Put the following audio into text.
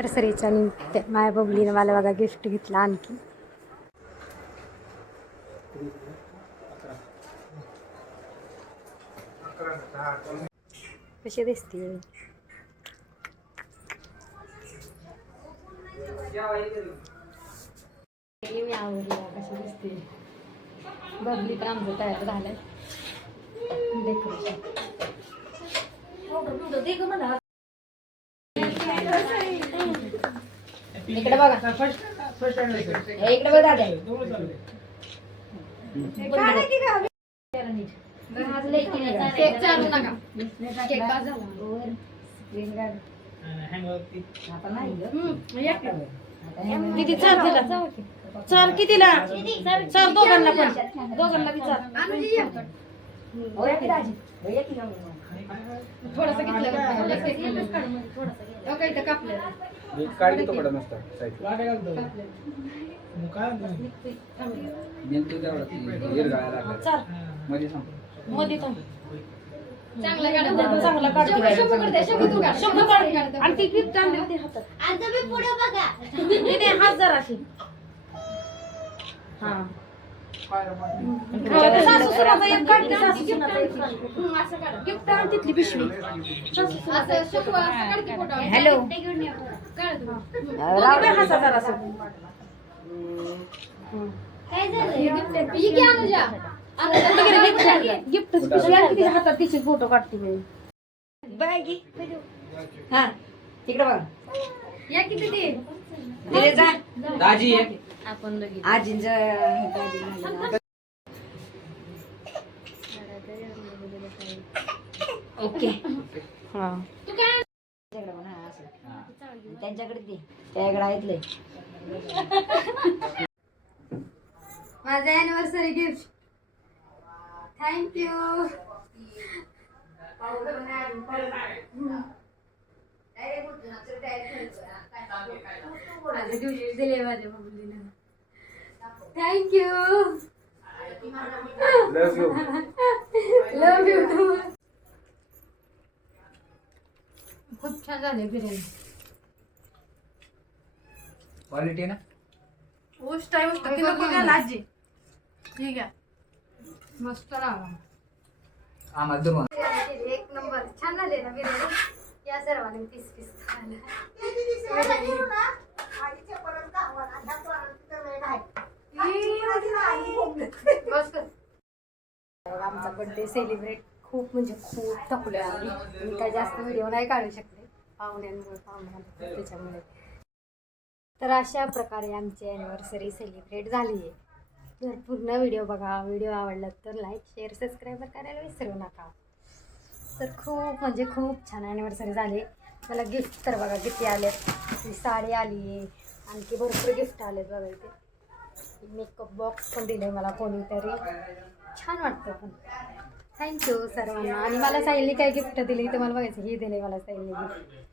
ॲनिव्हर्सरीच्या निमित्त माझ्या बबलीनं मला बघा गिफ्ट घेतलं आणखी. कशी दिसते मी आवडली कशी दिसते. बबली पण आमचं तयार झालंय डेकोरेशन. इकडे बघा इकडे बघा किती चार दिला चार कितीला चार दोघांना पण दोघांना बी चार थोडासा चांगला काढते आणि ती गिफ्ट आणली होती हातात हात जरा अशी. हा गिफ्ट आण तिथली पिशवी. हॅलो हसा जरा गिफ्ट पिशवी हातात तिचे फोटो काढते मी. बाय हा तिकडे बघा या किती दाजी आपण आजींच ओके. हा त्यांच्याकडे दे त्याकडे ऐकलंय माझं ॲनिव्हर्सरी गिफ्ट. थँक्यू. दिले माझ्या मुलीला. थँक्यू. Love you too. खूप छान झाले बिर्याणी. क्वालिटी ना गोष्ट आहे गोष्ट तिला बघायला आजी ठीक आहे मस्त लागला. एक नंबर छान झाले ना बिर्याणी. या सर्वांनी पीस पीस खायला. आमचा बर्थडे सेलिब्रेट खूप म्हणजे खूप थकले आम्ही. मी काय जास्त व्हिडिओ नाही काढू शकले पाहुण्यांमुळे त्याच्यामुळे. तर अशा प्रकारे आमची ॲनिव्हर्सरी सेलिब्रेट झाली आहे. तर पूर्ण व्हिडिओ बघा. व्हिडिओ आवडला तर लाईक शेअर सबस्क्राईब करायला विसरू नका. तर खूप म्हणजे खूप छान ॲनिव्हर्सरी झाली. मला गिफ्ट तर बघा किती आलेत. ती साडी आली आहे आणखी भरपूर गिफ्ट आलेत बघा. इथे मेकअप बॉक्स पण दिले मला कोणीतरी. छान वाटतं पण. थँक्यू सर्वांना. आणि मला साईलने काय गिफ्ट दिली ते मला बघायचं. ही दिले मला साईलने गिफ्ट.